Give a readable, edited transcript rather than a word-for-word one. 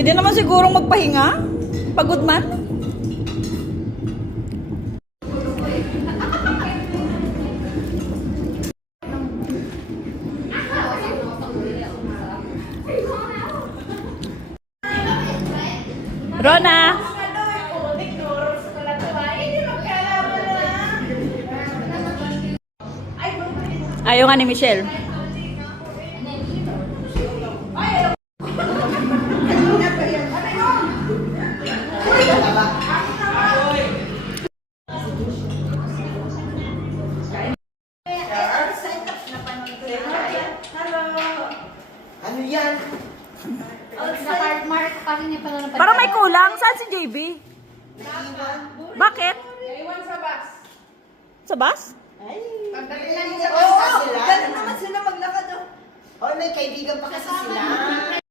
Pwede naman sigurong magpahinga. Pagod man. Rona! Ayaw nga ni Michelle. Ano yan? Parang may kulang. Saan si JB? Bakit? Iwan sa bus. Sa bus? Ay. Pagdating lang sa Oo, bus sila. ganun naman sila maglakad. Oh, may kaibigan pa kasi sila.